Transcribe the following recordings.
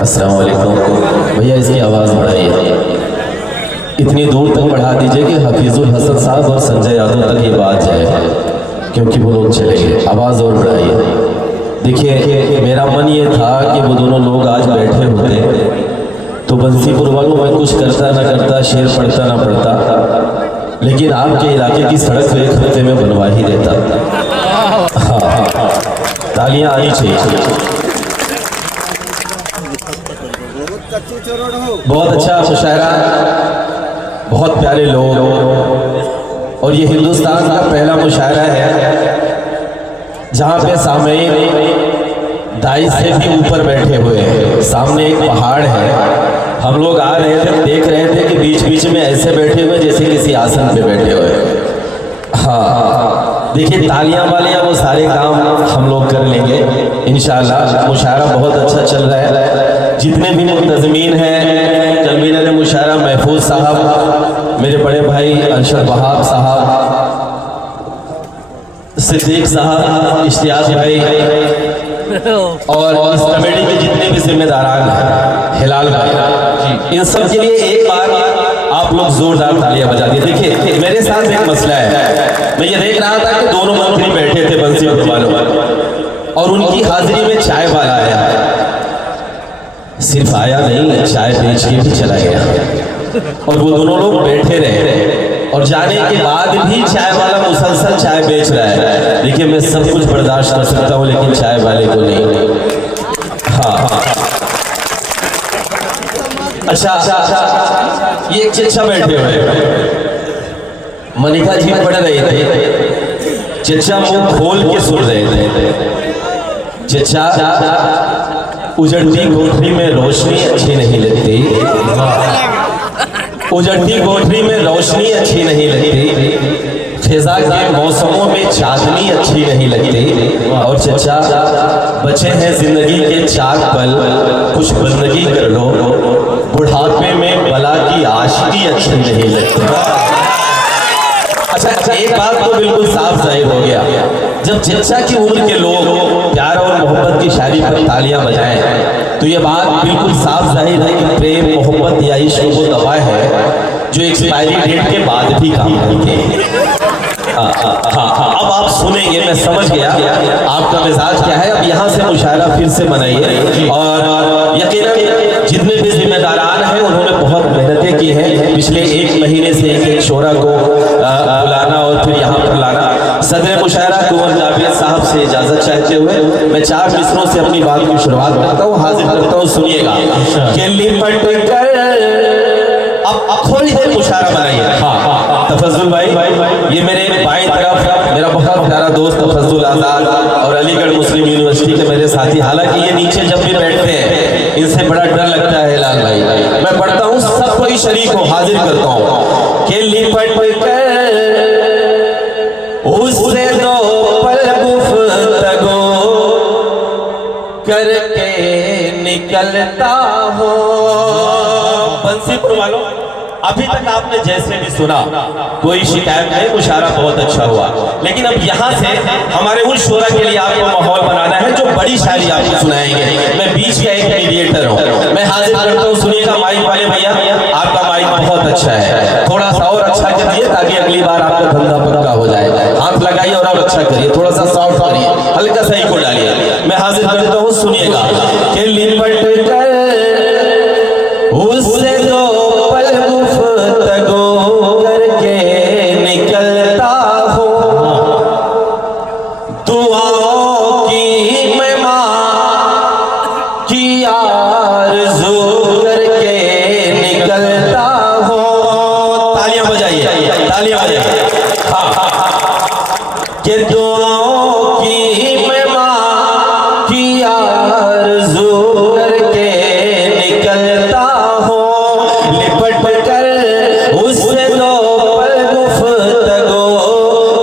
अस्सलाम वालेकुम भैया, इसकी आवाज़ बढ़ाइए, इतनी दूर तक बढ़ा दीजिए कि हफीजुल हसन साहब और संजय यादव तक ये बात जाए, क्योंकि वो लोग चले गए। आवाज़ और बढ़ाइए। देखिए, मेरा मन ये था कि वो दोनों लोग आज बैठे होते तो बंसीपुर वालों में कुछ करता ना करता, शेर पढ़ता ना पढ़ता, लेकिन आपके इलाके की सड़क तो एक हफ्ते में बनवा ही देता। हाँ, तालियां आनी चाहिए। बहुत अच्छा मुशायरा, बहुत प्यारे लोग, और ये हिंदुस्तान का पहला मुशायरा है जहाँ पे सामईन दाई से भी ऊपर बैठे हुए हैं। सामने एक पहाड़ है, हम लोग आ रहे थे, देख रहे थे कि बीच बीच में ऐसे बैठे हुए जैसे किसी आसन पे बैठे हुए। हाँ, देखिए, तालियां वालियां वो सारे काम हम लोग कर लेंगे इंशाअल्लाह। मुशायरा बहुत अच्छा चल रहा है। जितने भी मुंतज़मीन हैं, कन्वीनर मुशायरा महफूज साहब, मेरे बड़े भाई अरशद वहाब साहब, सिद्दीक साहब, इश्तियाक भाई, और इस कमेटी के जितने भी जिम्मेदारान हैं, हिलाल भाई, इन सब के लिए एक बार आप लोग जोरदार तालियां बजा दिए। देखिए, मेरे साथ एक मसला है, मैं ये देख रहा था कि दोनों मंत्री बैठे थे बंसीपुर वालों, और उनकी हाजिरी में चाय वाला आया। सिर्फ आया नहीं, चाय बेच के भी चला गया, और वो दोनों लोग बैठे रहे, और जाने के बाद भी चाय वाला मुसलसल चाय बेच रहा है। देखिए, मैं सब कुछ बर्दाश्त कर सकता हूँ, लेकिन चाय वाले को नहीं। हाँ, अच्छा, ये एक चिच्चा बैठे हुए, मनिका जी पढ़ रहे थे, चिच्चा मुंह खोल के सुन रहे थे। चिच्चा, उजड़ती कोठरी में रोशनी अच्छी नहीं लगती, उजड़ती कोठरी में रोशनी अच्छी नहीं लगती, फिजा के मौसमों में चांदनी अच्छी नहीं लगती, और चचा, बचे हैं जिंदगी के 4 पल, कुछ बंदगी कर लो, बुढ़ापे में बला की आशिकी अच्छी नहीं लगती। अच्छा, एक बात तो बिल्कुल साफ जाहिर हो गया, जब चचा की उम्र के लोग प्यार और मोहब्बत की शायरी पर तालियां बजाएं, तो ये बात बिल्कुल साफ जाहिर है कि प्रेम, मोहब्बत या इश्क वो दवा है जो एक्सपायरी डेट के बाद भी काम करती है। हाँ, अब आप सुनेंगे, मैं समझ गया आपका मिजाज क्या है। अब यहाँ से मुशायरा फिर से बनाइए, और यकीनन जितने भी जिम्मेदारान हैं उन्होंने बहुत मेहनतें की हैं पिछले 1 महीने से एक शोरा को बुलाना और फिर यहाँ पर लाना। सदर मुशायरा कुंवर जावेद साहब से इजाजत चाहते हुए मैं 4 मिसरों से अपनी बात की शुरुआत करता हूँ, हाजिर करता हूँ, सुनिएगा। अब थोड़ी देर मुशायरा बनाइए। हाँ, तफज्जुल भाई, ये मेरे बाईं तरफ मेरा बहुत प्यारा दोस्त तफज्जुल आजाद और अलीगढ़ मुस्लिम यूनिवर्सिटी के मेरे साथी, हालांकि ये नीचे जब भी बैठते हैं इनसे बड़ा डर लगता है हिलाल भाई। मैं पढ़ता हूँ, सब कोई शरीक हो, हाजिर करता हूँ कि लिपट कर उससे 2 पल गुफ्तगू करके निकलता हो। बंसीपुर वालों, अभी तक आपने जैसे भी सुना कोई शिकायत नहीं, मुशायरा बहुत अच्छा हुआ, लेकिन अब यहाँ से हमारे उन शोरा के लिए आपको माहौल बनाना है जो बड़ी शायरी आपको सुनाएंगे। मैं बीच का एक मीडिएटर हूँ, मैं हाजिर करता हूँ, सुनिएगा। माइक वाले भैया, आपका माइक बहुत अच्छा है, थोड़ा सा और अच्छा करिए ताकि अगली बार आपका धंधा पक्का हो जाए। हाथ लगाइए और अच्छा करिए, थोड़ा सा सॉफ्ट करिए, हल्का सा इको डालिए। मैं हाजिर करता हूँ, सुनिएगा कि लिपट कर उससे 2 पल गुफ्तगू करके निकलता हो, दुआओं की मैं माँ की आरज़ू करके निकलता हो। तालियां बजाइए, तालियां बजाइए। हाँ, कि दुआओं की मैं माँ की आरज़ू करके निकलता हो, लिपट कर उससे 2 पल गुफ्तगू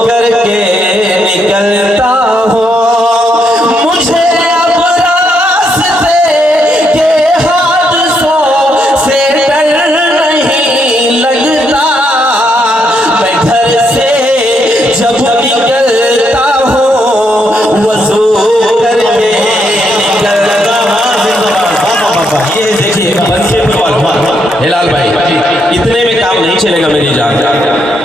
करके निकलता हो। मुझे अब रास्ते के हादसों से डर नहीं लगता, मैं घर से जब निकलता चलेगा मेरी जान,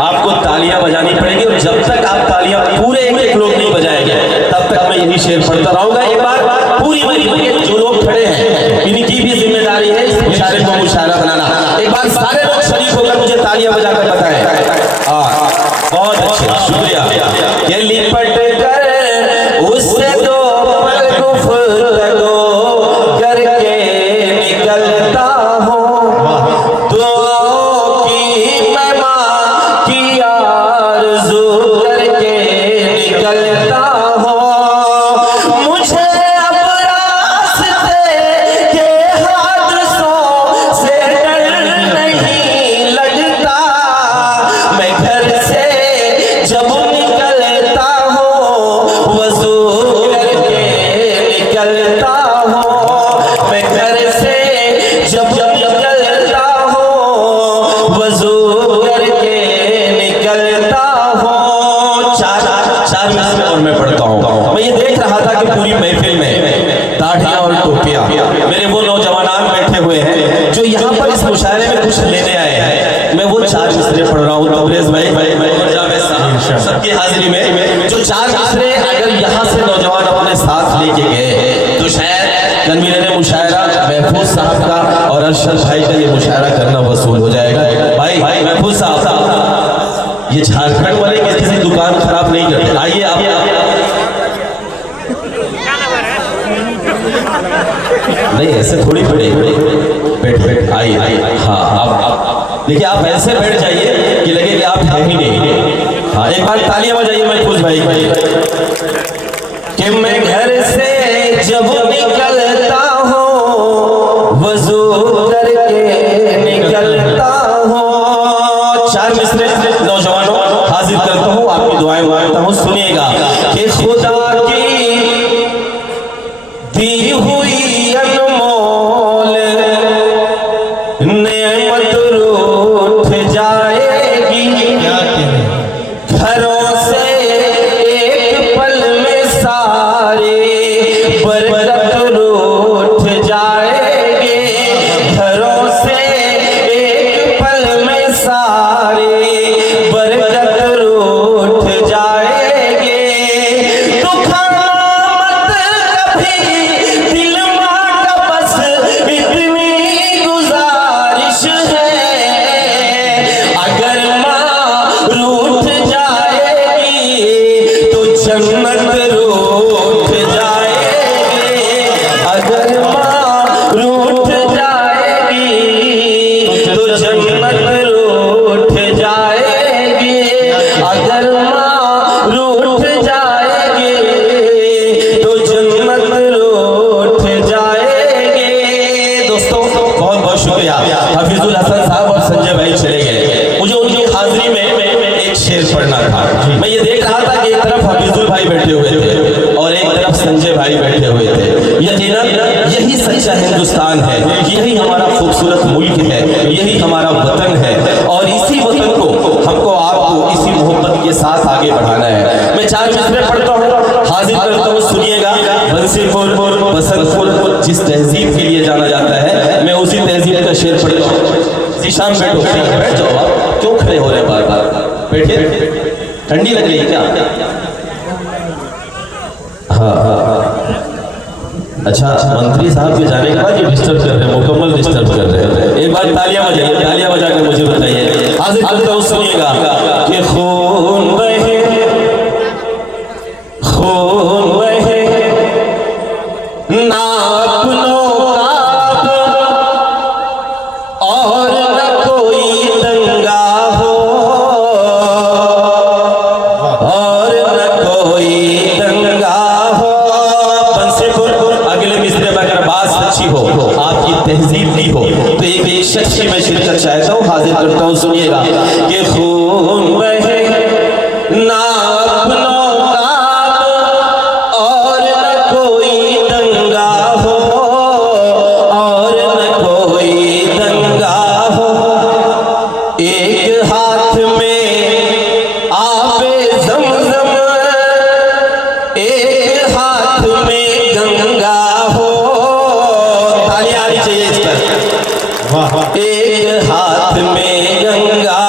आपको तालियां बजानी पड़ेगी। और जब तक आप तालियां पूरे एक एक लोग नहीं बजाएंगे तब तक मैं यही शेर पढ़ता रहूंगा। एक बार पूरी मेरी जो लोग खड़े हैं इनकी भी जिम्मेदारी है इस मुशायरे को मुशायरा बनाना। एक बार सारे लोग शरीक होकर मुझे तालियां बजाकर बताएं। बहुत अच्छे, शुक्रिया। ये लिपट कर उससे दो गुफ्तगू करके निकलता हूँ, दुआओं की मैं माँ की आरज़ू करके निकलता हूँ। मुझे अब रास्ते के हादसों से डर नहीं लगता, मैं घर से जब निकलता हूँ वज़ू करके निकलता हूँ, मैं घर से जब निकलता हूँ वज़ू करके निकलता हूँ। चार मिसरे और मैं पढ़ता हूँ। मैं ये देख रहा था कि पूरी महफिल में दाढ़ियाँ और टोपियाँ मेरे वो नौजवान बैठे हुए हैं जो यहाँ पर इस मुशायरे में कुछ लेने आए हैं। मैं वो चार मिसरे पढ़ रहा हूँ। तबरेज़ भाई सबकी हाजिरी में जो चार मिसरे अगर यहाँ से नौजवान अपने साथ लेके गए तो शायद कन्वीनर मुशायरा महफूज साहब का और अरशद भाई का ये मुशायरा करना वसूल हो जाएगा। भाई महफूज साहब, ये झारखंड वाले किसी दुकान खराब नहीं करते। आइए आप नहीं ऐसे थोड़ी बैठ आइए। हाँ आप देखिए, आप ऐसे बैठ जाइए कि लगे कि आप हैं ही नहीं। हाँ एक बार तालियां बजाइए महफूज भाई कि मैं घर से जब निकलता हूँ वज़ू करके निकलता हूँ। चार मिसरे नौजवानों हाजिर करता हूँ, आपकी दुआएं मांगता हूँ, सुनिएगा कि खुदा की दी हुई अनमोल नेमत रूठ जाएगी, घरों से एक पल में सारे बरकत रूठ जाएंगे, घरों से एक पल में सारे बरकत रूठ जाएंगे। दुखाना मत कभी दिल माँ का, बस इतनी गुजारिश है, अगर माँ रूठ जाएगी तो जन्नत रूठ जाएगी, अगर माँ रूठ जाएगी तो जन्नत रूठ जाएगी, अगर माँ रूठ जाएगी तो जन्नत रूठ जाएगी। दोस्तों बहुत बहुत शुक्रिया। हफीजुल हसन साहब और संजय भाई चले गए, मुझे उनकी हाजिरी में एक शेर पढ़ना था। मैं ये देख रहा था कि एक तरफ हफीजुल भाई बैठे हुए थे और एक तरफ संजय भाई बैठे हुए थे। यकीनन यही सच्चा हिंदुस्तान है, यही हमारा खूबसूरत मुल्क है, यही हमारा वतन है और इसी वतन को हमको आपको इसी मोहब्बत के साथ आगे बढ़ाना है। मैं चार मिसरे पढ़ता हूँ, हाजिर करता हूँ, सुनिएगा। बंसीपुर बसंतपुर जिस तहजीब के लिए जाना जाता है, मैं उसी तहजीब का शेर पढ़ता हूँ। शीशाम बैठो, बैठ जाओ, आप क्यों खड़े हो रहे हैं बार बार? बैठिए, ठंडी लग रही है क्या? हाँ अच्छा, मंत्री साहब के जाने के बाद ये डिस्टर्ब कर रहे हैं, मुकम्मल डिस्टर्ब कर रहे हैं। एक बार तालियां बजाइए, तालियां बजाकर मुझे बताइए। हाजिर करता हूँ, सुनिएगा कि खून बहे ना अपनों का और न कोई दंगा हो, और न कोई दंगा हो। बंसीपुर अगले मिसरे में अगर बात सच्ची हो, आपकी तहजीब दी हो, तो एक शख्स की मैं शिरकत चाहता हूँ, हाजिर करता हूँ, सुनिएगा कि खून बहे ना अपनों का और न कोई दंगा हो, और न कोई दंगा हो। एक हाथ में आबे ज़मज़म, एक हाथ में गंगा हो। तालियां आनी चाहिए इस पर। एक हाथ में गंगा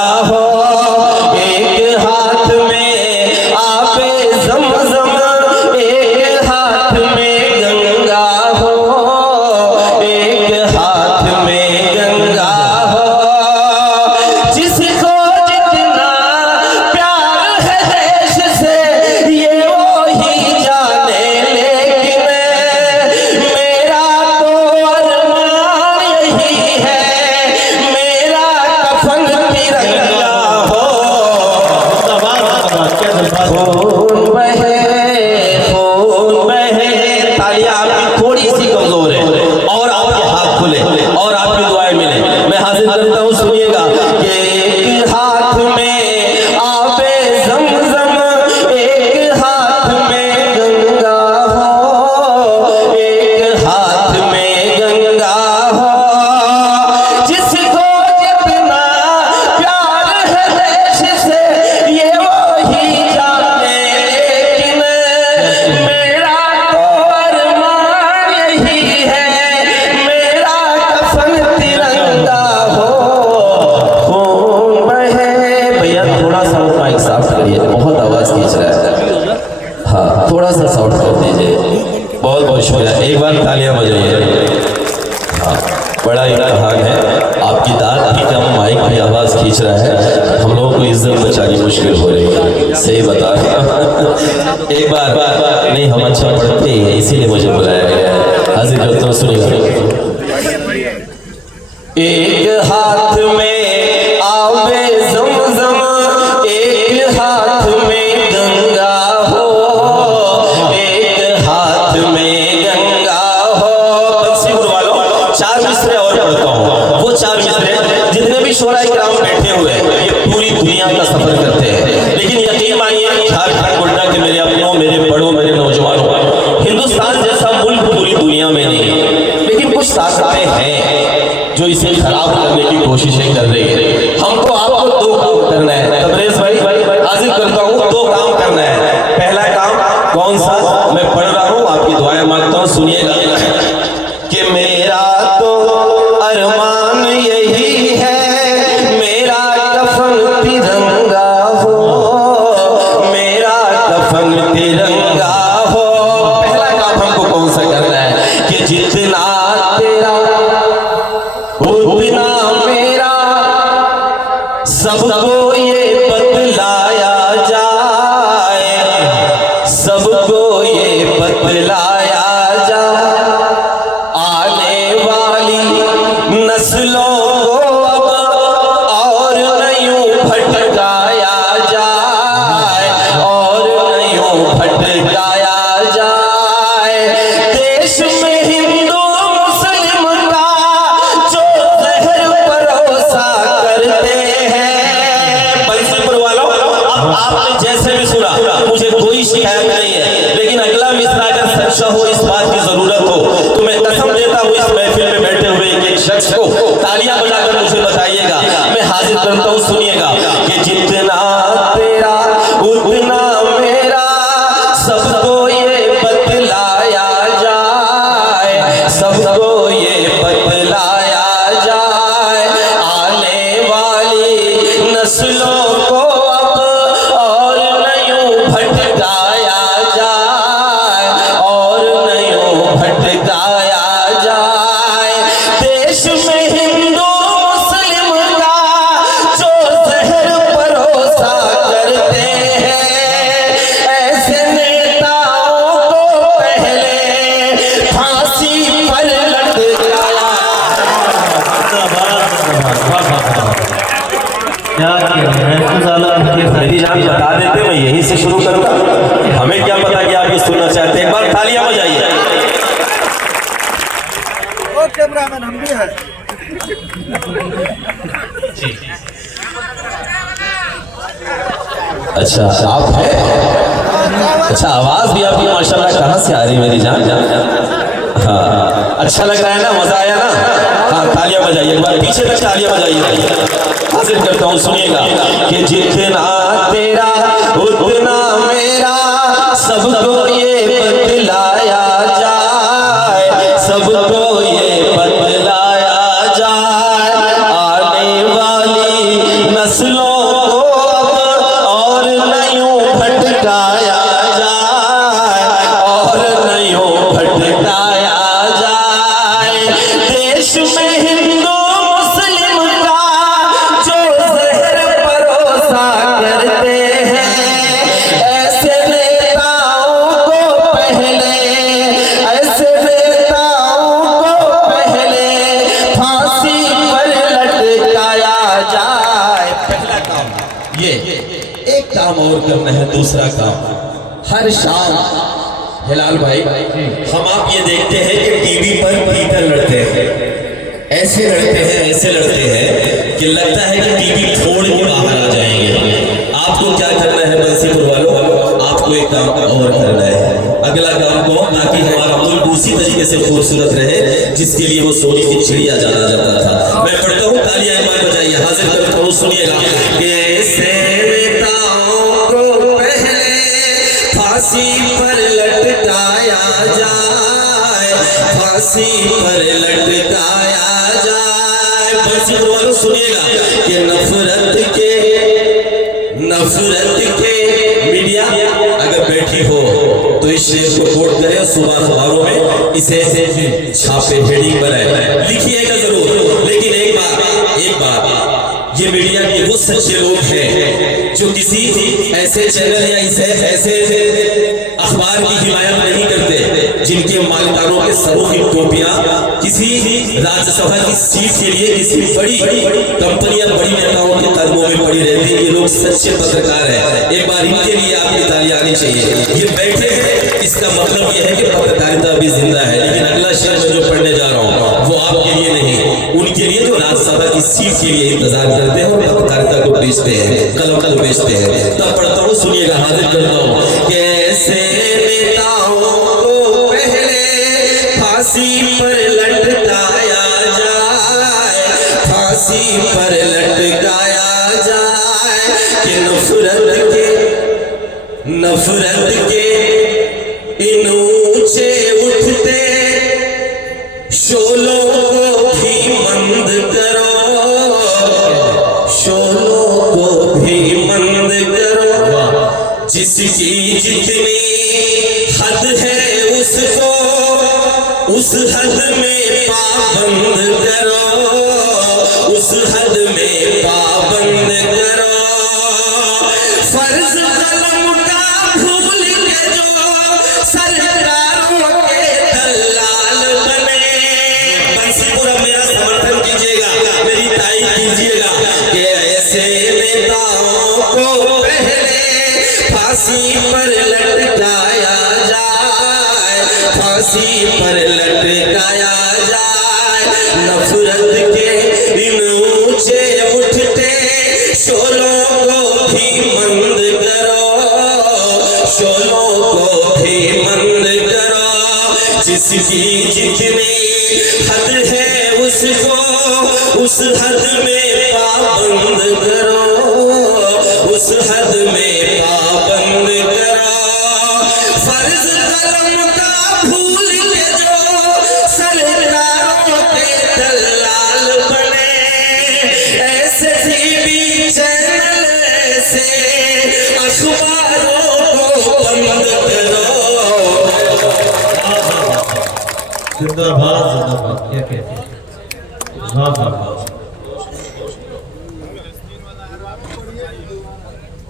बहे, खून बहे। तालियां आपकी थोड़ी सी कमजोर है और आपके हाथ खुले और आपकी दुआएं मिले। मैं हाजिर करता हूँ, सुनिएगा कि एक हाथ में आबे ज़मज़म, एक हाथ में गंगा हो, एक हाथ में गंगा हो। जिसको जितना प्यार है देश से ये वही जाने, लेकिन मेरा तो अरमान यही है, मेरा कफन तिरंगा हो, खून बहे। भैया थोड़ा सा माइक साफ करिए, बहुत आवाज खींच रहा है। हाँ, थोड़ा सा साउंड कर दीजिए। बहुत बहुत शुक्रिया, एक बार तालियां बजाइए। हाँ, बड़ा इम्तिहान है, आपकी दाद भी कम, माइक भी आवाज खींच रहा है, हम लोगों को इज्जत बचानी मुश्किल हो रही है, सही बता रहा हूं। एक बार नहीं, हम अच्छा पढ़ते हैं इसीलिए मुझे बुलाया गया है। हाजिर करता हूँ, सुनिएगा। एक हाथ में आवे ज़मज़म, एक हाथ में गंगा हो, एक हाथ में गंगा हो। बंसी वालों, 4 मिसरे और पढ़ता हूँ। वो 4 मिसरे जितने भी शोरा इकराम बैठे हुए हैं, ये पूरी दुनिया का सफर करते हैं, लेकिन यकीन मानिए झारखंड गोड्डा के मेरे अपनों, मेरे बड़ों, मेरे नौजवानों, हिंदुस्तान जैसा मुल्क पूरी दुनिया में नहीं है, लेकिन कुछ ताकतें हैं जो इसे खराब करने की कोशिशें कर रही है। हमको आपको 2 काम करना है। तबरेज भाई हाजिर करता हूँ, 2 काम करना है। पहला काम कौन सा? मैं पढ़ रहा हूँ, आपकी दुआएं मांगता हूँ, सुनिएगा कि मेरा तो अरमान यही है, मेरा कफन तिरंगा हो, मेरा कफन तिरंगा हो। पहला काम हमको कौन सा करना है कि जितना तेरा उतना मेरा, सबको ये बतलाया जाए, सबको ये बतलाया जाए। आने वाली नस्लों को अब और यूं भटकाया जाए, और यूं भटकाया जाए। देश में हिंदू मुस्लिम का जो जहर परोसा करते हैं। बंसीपुर वालों, अब आपने जैसे भी सुना, मुझे कोई शिकायत नहीं है, लेकिन अगला मिसरा अगर सच्चा हो, इस बात की जरूरत हो, तो मैं कसम देता हूँ इस महफिल में बैठे हुए एक शख्स को तालियां बजाकर मुझे बताइएगा। मैं हाजिर करता हूँ, सुनिएगा कि जितना तेरा उतना मेरा, सबको ये बतलाया जाए, सबको ये बतलाया जाए। आने वाली नस्लों को अब और यूं भटकाया जाए, और यूं भटकाया जाए। देश में हिंदू मुस्लिम का जो जहर परोसा करते हैं, ऐसे नेताओं को पहले फांसी पर लटकाया। क्या किया मेरी जान बता देते, मैं यहीं से शुरू करूंगा, हमें क्या पता कि आप ये सुनना चाहते हैं। एक बार तालियां बजाइए। ओ कैमरामैन, हम भी हैं। अच्छा, आप है? अच्छा, आवाज भी आपकी माशाल्लाह कहाँ से आ रही है मेरी जान? हाँ, अच्छा लग रहा है ना, मजा आया ना? हाँ, तालियां बजाइए, एक बार पीछे तक तालियां बजाइए। हाजिर करता हूँ, सुनिएगा कि जितना तेरा उतना मेरा, सबको ये बतलाया जाए, सबको ये बतलाया जाए। आने वाली नस्लों को अब और यूं भटकाया जाए, और यूं भटकाया जाए। देश में हिंदू मुस्लिम का जो जहर परोसा करते हैं, ऐसे नेताओं को पहले, ऐसे नेताओं को पहले फांसी पर लटकाया जाए। पहला काम ये, एक काम और करना है। दूसरा काम, हर शाम हिलाल भाई हम आप ये देखते हैं कि टीवी पर पीतल लड़ते हैं, ऐसे लड़ते हैं कि लगता है कि टीवी फोड़ के बाहर आ जाएंगे। आपको क्या करना है बंसीपुर वालों, आपको एक काम और करना है, अगला काम को, ताकि हमारा मुल्क उसी तरीके से खूबसूरत रहे जिसके लिए वो सोने की चिड़िया जाना जाता था। मैं पढ़ता हूँ, तालियां ईमान बजाइए, हाजिर करता हूँ, सुनिएगा। कैसे नेताओं को पहले फांसी पर लटकाया जाए, फांसी पर लटकाया जाए। बंसीपुर वालों सुनिएगा कि नफरत के मीडिया अगर बैठी हो तो इस शेर को कोट करें, सुबह अखबारों में इसे छापे, हेडिंग बनाए, लिखिएगा जरूर। लेकिन एक बात, ये मीडिया के वो सच्चे लोग हैं जो किसी ऐसे चैनल या ऐसे अखबार की हिमायत नहीं करते जिनके मालिकानों के सरों की टोपियां किसी राज्यसभा की सीट के लिए किसी बड़ी कंपनी या बड़ी नेताओं के कदमों में पड़ी रहती है। ये लोग सच्चे पत्रकार हैं, एक बार इनके लिए आपकी तालियां आनी चाहिए। ये बैठे हैं, इसका मतलब ये है कि पत्रकारिता अभी जिंदा है। लेकिन अगला शेर में जो पढ़ने जा रहा हूँ वो आपके लिए नहीं, उनके लिए जो राज्यसभा की सीट के लिए इंतजार करते हैं और पत्रकारिता को बेचते हैं, कलम बेचते हैं। तब पढ़ता हूँ, सुनिएगा, हाजिर करता हूँ। कैसे नेताओं को पहले फांसी पर लटकाया जाए, फांसी पर लटकाया जाए कि नफरत के इन ऊंचे उठते शोलों को भी मंद करो, शोलों को भी मंद करो। जिसकी जितनी हद है उसको उस हद में पाबंद करो, उस हद में पाबंद करो। फर्ज कलम का भूल के जो सरकारों के दलाल बने। बंसीपुर मेरा समर्थन कीजिएगा, मेरी तारीफ कीजिएगा कि ऐसे नेताओं को पहले फांसी पर लटकाया जाए, फांसी पर लटकाया जाए। नफरत के इन ऊंचे उठते शोलों को भी मंद करो, शोलों को भी मंद करो। जिसकी जितनी हद है उसको उस हद में पाबंद करो, उस हद में पाबंद करो। फर्ज कलम का भूल के जो सरकारों के दलाल बने, ऐसे टीवी चैनल से अखबारों को बंद करो। जिंदाबाद जिंदाबाद, क्या कहते हैं,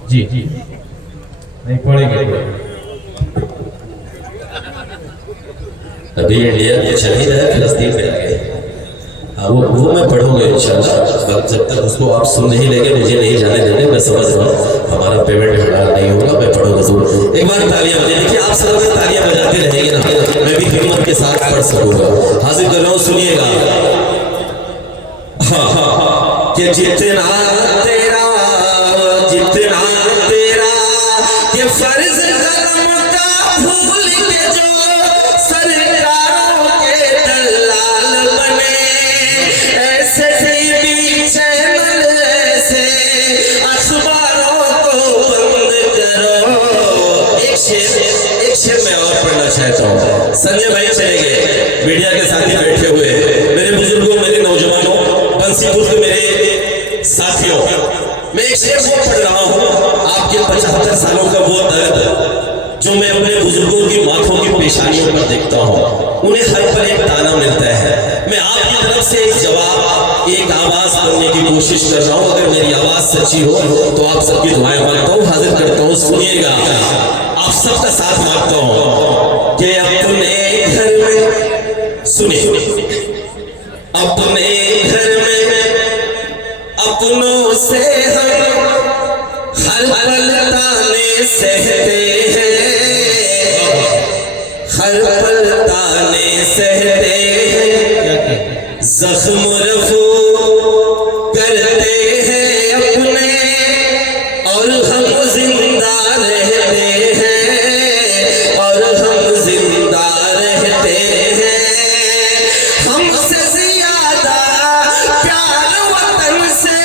जी जी नहीं पढ़ेंगे। अभी इंडिया में चल ही रहा है, फिलिस्तीन में आ गए, वो मैं पढ़ूंगा इंशाल्लाह। जब तक उसको आप सुन नहीं लेंगे, मुझे नहीं जाने देंगे, मैं समझ रहा हूँ हमारा पेमेंट नहीं होगा, मैं पढ़ूंगा जरूर। एक बार तालियां बजाइए, देखिए आप सब अगर तालियां बजाते रहेंगे ना, मैं भी हिम्मत के साथ पढ़ सकूंगा। हाजिर कर रहा हूँ, सुनिएगा। हाँ, कि जितना तेरा कि फर्ज कलम का भूल के जो सरकारों के दलाल बने, ऐसे टीवी चैनल से अखबारों को बंद करो। एक शेर मैं और पढ़ना चाहता हूँ। संजय भाई चले गए, मीडिया के साथी बैठे हुए, मेरे बुजुर्गों, मेरे नौजवानों, बंसीपुर के मेरे साथियों, मैं एक शेर वो पढ़ रहा हूँ। आपके 75 सालों का वो दर्द जो मैं अपने बुजुर्गों की माथों की पेशानियों पर देखता हूँ, उन्हें हर पर एक ताना मिलता है। मैं आपकी तरफ से एक जवाब, एक आवाज करने की कोशिश कर रहा हूँ। अगर मेरी आवाज सच्ची हो तो आप सबकी दुआएं मांगता हूँ, हाजिर करता हूँ, सुनिएगा। आप सबका साथ मांगता हूँ कि अपने घर में, सुनिए, अपने घर में अपनों से हम हर पल ताने सहते हैं, हर पल ताने सहते हैं, जख्म रफू करते हैं अपने, और हम जिंदा रहते हैं, और हम जिंदा रहते हैं। हमसे ज्यादा प्यार वतन से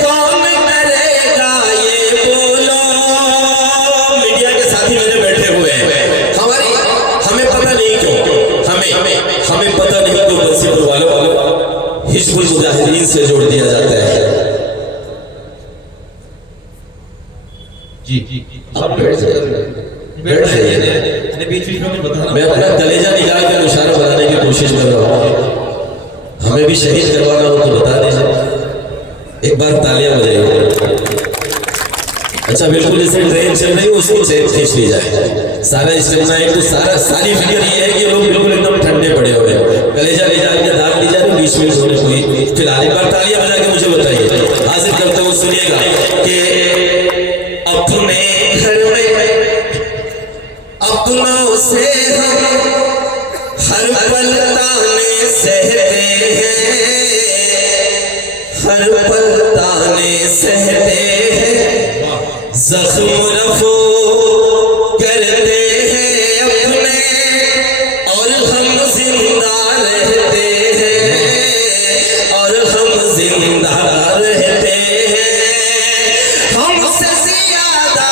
कौन करेगा ये बोलो। मीडिया के साथी मेरे बैठे हुए हैं, हमें पता नहीं क्यों, हमें पता नहीं क्यों बंसीपुर वालों हिजबुल मुजाहिदीन से जोड़ दिया जाता है। जी आप बैठ जाइए। बीच में बताना, मैं अपना कलेजा निकाल कर निशाना बनाने की कोशिश कर रहा हूँ। हमें भी शहीद करवाना हो तो बता दीजिए। एक बार तालियां बजाइए। अच्छा, बिल्कुल जैसे ट्रेन चल रही है उसको चेन खींच ली जाए। सारा स्टेमिना एक तो सारी फिक्र ये है कि लोग बिल्कुल एकदम ठंडे पड़े हुए हैं, कलेजा ले जाके दाग ली जाए, बीच में उन्होंने कोई फिलहाल एक बार तालियां बजा के मुझे बताइए। हाजिर करते हुए सुनिएगा कि अपने घर में अपनों से हम हर पल ताने सहते हैं, हर पल ताने सहते हैं, जख्म रफू करते हैं अपने, और हम जिंदा रहते हैं, और हम जिंदा रहते हैं। हमसे ज्यादा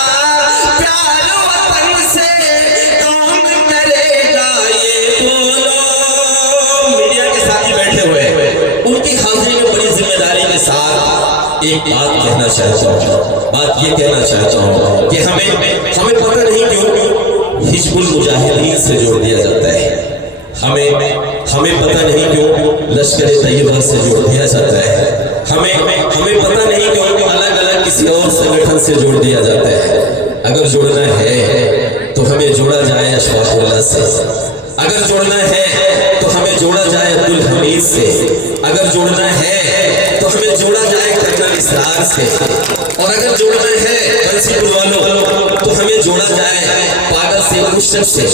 प्यार वतन से कौन करेगा ये बोलो। मीडिया के साथी बैठे हुए हैं, उनकी हाजिरी में बड़ी जिम्मेदारी के साथ एक बात कहना चाहता हूँ। बात ये कहना चाहता हूँ कि हमें पता नहीं क्यों हिजबुल मुजाहिदीन से जोड़ दिया जाता है। हमें पता नहीं क्यों लश्कर तैयबा से जोड़ दिया जाता है। हमें पता नहीं क्यों अलग अलग किसी और संगठन से जोड़ दिया जाता है। अगर जोड़ना है तो हमें जोड़ा जाए अशफाकुल्लाह से, अगर जोड़ना है तो हमें जोड़ा जाए अब्दुल हमीद से, अगर जोड़ना है तो हमें जोड़ा जाए कर्नल इसरार से, और अगर जोड़ना है बंसीपुर वालों तो हमें जोड़ा जाए पागल से उस शख्स से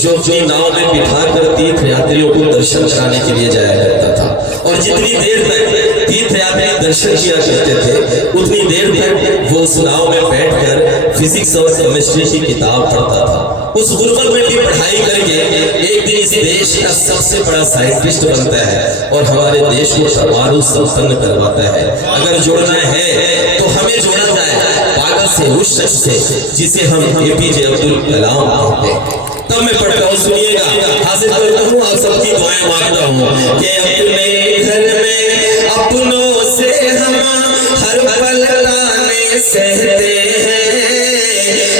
जो अपनी नाव में बिठा कर तीर्थ यात्रियों को दर्शन कराने के लिए जाया करता था। और जितनी देर तक तीर्थ यात्री दर्शन किया करते थे उतनी देर तक वो उस नाव में बैठकर फिजिक्स और केमिस्ट्री की किताब पढ़ता था। उस गुर्बत में भी पढ़ाई करके एक दिन इस देश का सबसे बड़ा साइंटिस्ट बनता है और हमारे देश को परमाणु संपन्न करवाता है। अगर जोड़ना है तो हमें जोड़ा जाए पागल से उस शख्स से जिसे हम एपीजे अब्दुल कलाम कहते हैं। तब मैं पढ़ता हूँ, सुनिएगा, हासिल करता हूँ, आप सबकी दुआएं मांगता हूँ कि अपने घर में अपनों से हम हर पल ताने सहते हैं,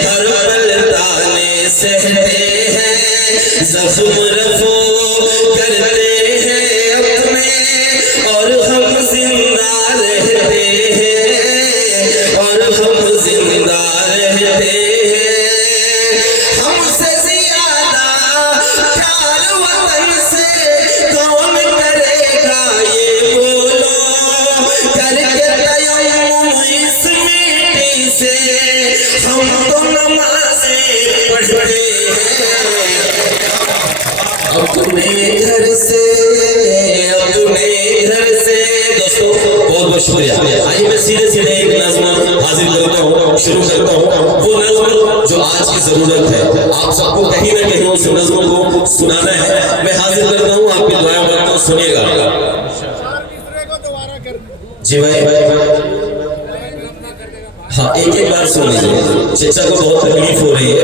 हर पल ताने सहते हैं, जख्म रफू करते हैं अपने, और हम जिंदा रहते हैं, और हम जिंदा रहते हैं। हमसे ज्यादा प्यार वतन से कौन करेगा ये बोलो। करके तयम्मुम इस मिट्टी से हम तो नमाज़ें पढ़ते हैं। अपने घर से दोस्तों बहुत बहुत शुक्रिया। आइए मैं सीधे सीधे एक नज़्म हाजिर करता हूँ, शुरू करता हूँ। वो नज़्म जो आज की जरूरत है, आप सबको कहीं ना कहीं उस नज़्म को सुनाना है। मैं हाजिर करता हूँ, आपकी दुआएं मांगता हूँ, सुनिएगा। जी भाई, हाँ एक बार सुन लीजिए, चचा को बहुत तकलीफ हो रही है।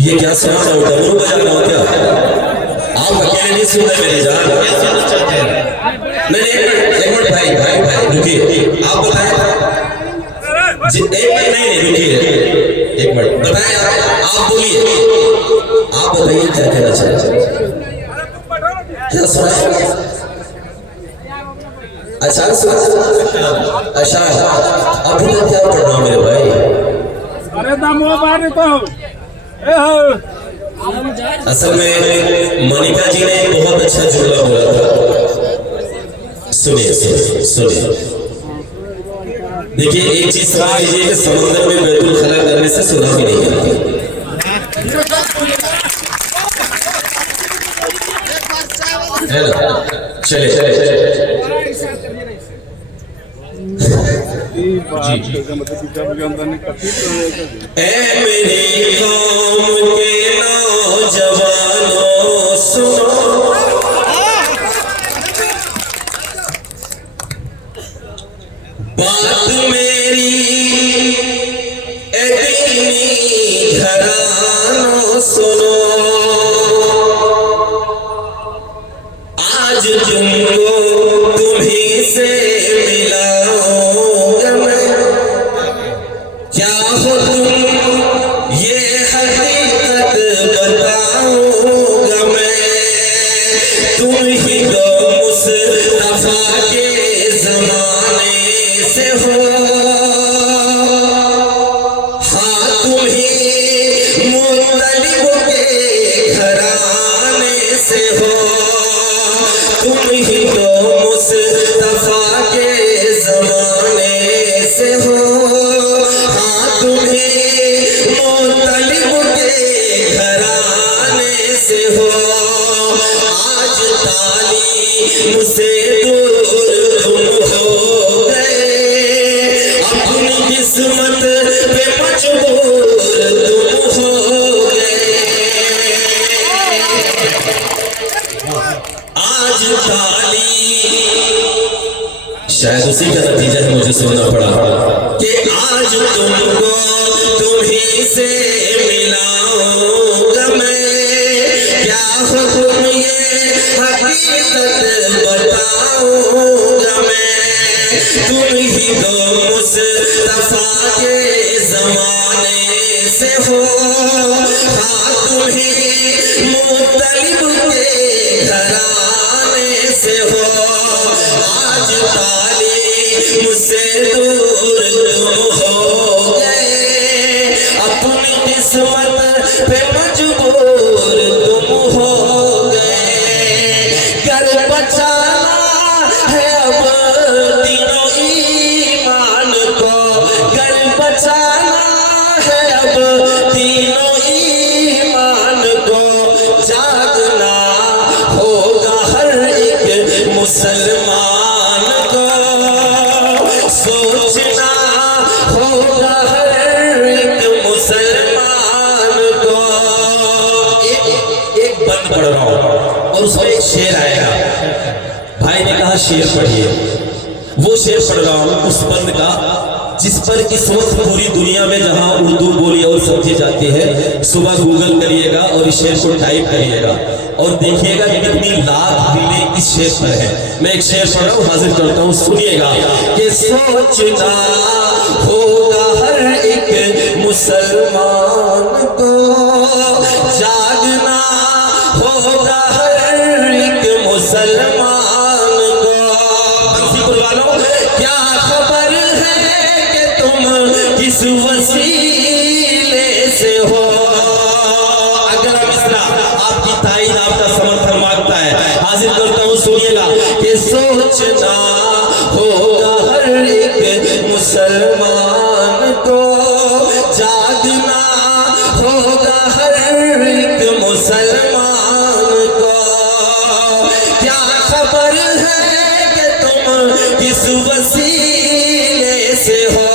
ये क्या सुना रहा हूँ, डमरू बजा रहा हूँ क्या? आप अकेले नहीं सुन रहे मेरी जान। नहीं एक मिनट भाई रुकिए, आप बताएं। एक मिनट नहीं रुकिए, एक मिनट बताएं, आप बोलिए, आप बताइए क्या कहना चाहते हैं, क्या सुना? अच्छा अच्छा, अब क्या पढ़ रहा हूँ मेरे भाई? अरे दाम वो बात तो असल में मनिका जी ने बहुत अच्छा जुमला बोला था। सुनिए देखिए, एक चीज समझ लीजिए कि समंदर में बैतुल खला करने से सुनामी नहीं आती। है ना? चले जी। ए मेरी कौम के नौजवानों सुनो, बात मेरी ए दीनी घरानों सुनो, आज तुमको तुम्हीं से मिलाऊंगा मैं, क्या हो तुम ये हकीकत बताऊंगा मैं, तुम ही तो मुस्तफा के जमाने से हो, हाँ तुम ही मुत्तलिब के घराने से हो, तुम ही तो मुस्तफा के जमाने से हो, हाँ तुम ही मुत्तलिब के घराने से हो, आज तालीम से दूर तुम हो गए, अपनी किस्मत पे मजबूर तुम हो गए, आज शायद उसी का नतीजा है मुझे सुनना पड़ा कि आज तुमको तुम्हीं से मिलाऊंगा मैं, क्या हो तुम ये हकीकत बताऊंगा मैं, तुम ही तो मुस्तफा के जमाने से हो, हाँ तुम ही मुत्तलिब के घराने से हो, आज तालीम से दूर तुम हो गए, अपनी किस्मत पे मजबूर तुम हो गए, घर बचाना है अब तीनों ईमान को, घर बचाना है अब तीनों ईमान को, जागना होगा हर एक मुसलमान को, सोचना होगा हर एक मुसलमान को। एक बंद पढ़ रहा हूं और उसमें एक शेर आएगा, भाई ने कहा शेर पढ़िए, वो शेर पढ़ रहा हूं उस बंद का जिस पर इस वक्त पूरी दुनिया में जहां उर्दू बोली और समझी जाती है, सुबह गूगल करिएगा और इस शेर को टाइप करिएगा और देखिएगा कितनी लाख दिलें इस शेर पर है। मैं एक शेर पढ़ रहा हूं, हाजिर करता हूं, सुनिएगा कि सोचना होगा हर एक मुसलमान को, जागना होगा हर एक मुसलमान को, क्या खबर है कि तुम किस वसीले से हो, अगला मिसरा आपकी ताईद आपका समर्थन मांगता है, हाजिर करता हूं सुनिएगा कि सोचना होगा हर एक मुसलमान को, जागना होगा हर एक मुसलमान को, क्या खबर है कि तुम किस वसीले से हो,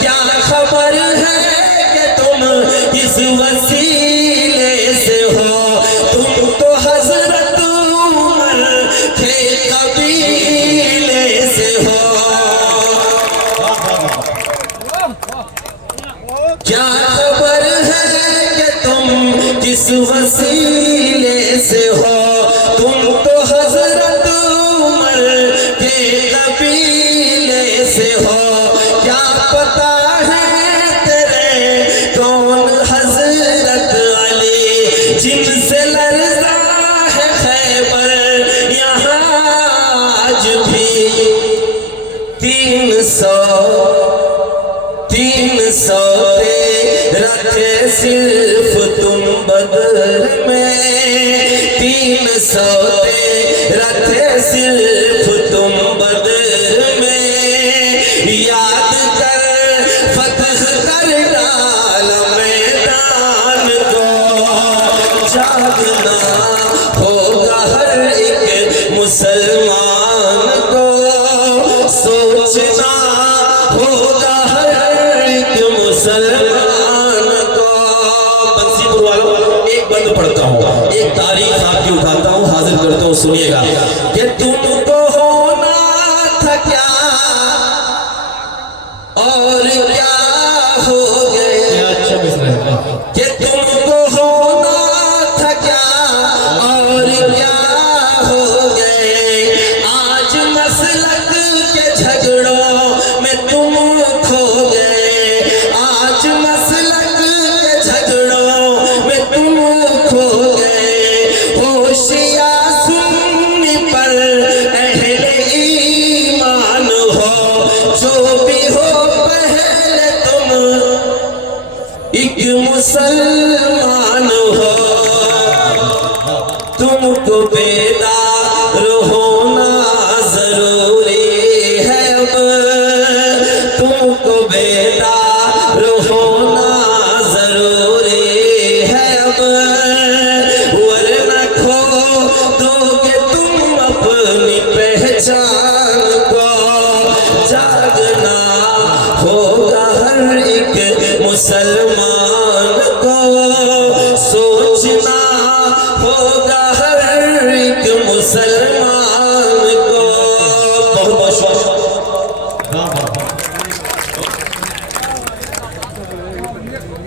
क्या खबर है कि तुम किस वसीले से हो, तुम तो हजरत उमर के कबीले से हो, क्या खबर है कि तुम किस वसीले से हो, तुम तो हजरत उमर के कबीले से हो, क्या पता है तेरे कौन हजरत अली जिनसे लड़ता है खैबर यहाँ आज भी, 300 रखे सिर्फ तुम बदर में, 300 रखे सिर्फ तुम बदर में, याद कर फतह कर डाल मैदान को, जागना होगा हर एक मुसलमान को, सोचना होगा हर एक मुसलमान को। बंसीपुर वालों एक बंद पढ़ता हूँ, एक तारीख आपकी उठाता हूँ, हाजिर करता हूँ, सुनिएगा कि तुमको होना था क्या और क्या हो गए, अच्छा मिसरा है कि तुमको होना था क्या और क्या हो गए। आज मसलक के झगड़ों में तुम खो गए, आज मसलक के झगड़ों में तुम खो गए। होशियार सुन्नी पर अहले ईमान हो, जो भी हो पहले तुम एक मुसलमान हो। तुमको बेदार होना जरूरी है अब, तुमको बेदार होना जरूरी है अब, वरना खो दोगे तुम अपनी पहचान को। जागना होगा हर एक मुसलमान को,